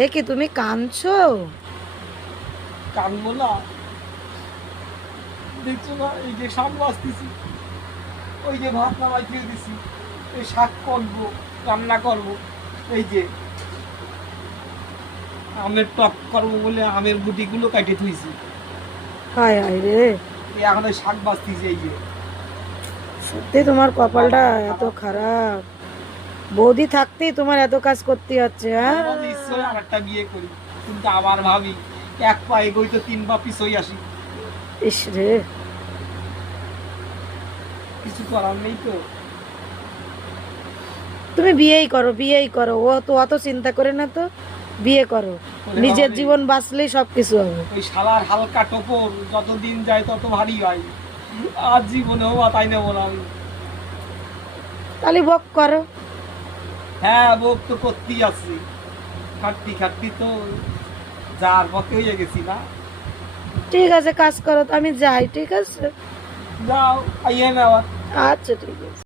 এ কি তুমি কাঁদছো? কানবো না? দেখছো না এই যে শাক বাঁচতেছি, ওই যে ভাত নামাই দিয়ে দিছি, এই শাক করবো, রান্না করবো, এই যে আমের টক করবো বলে আমের গুটিগুলো কাটে থুইছি, হায় হায় রে, এই এখন ওই শাক বাঁচতেছি এই যে। সত্যি তোমার কপালটা মাথা এত খারাপ। খারাপ। বৌদি থাকতেই তোমার এত কাজ করতে হচ্ছে, হ্যাঁ? মাঝে মাঝে ইচ্ছে হয় আর একটা বিয়ে করি, কিন্তু আবার ভাবি এক পা এগোই তো তিন পা পিছই আসি, ইস রে। কিছু করার নেই তো। তুমি বিয়েই করো, বিয়েই করো, ও তো অত চিন্তা করে না তো। বিয়ে করো, ওরে বাবা নিজের রে, জীবন বাঁচলেই সব কিছু হবে। ওই শালার হালকা টোপর যত দিন যায় তত ভারী হয়, আর জীবনেও বাতাই নেবো না আমি। তাহলে বক করো। হ্যাঁ, ভোগ তো করতেই আছি, খাটতি খাটতি তো যার পথে হয়ে গেছি না। ঠিক আছে, কাজ করো, আমি যাই, ঠিক আছে? যাও, আইয়ে না আবার। আচ্ছা, ঠিক আছে।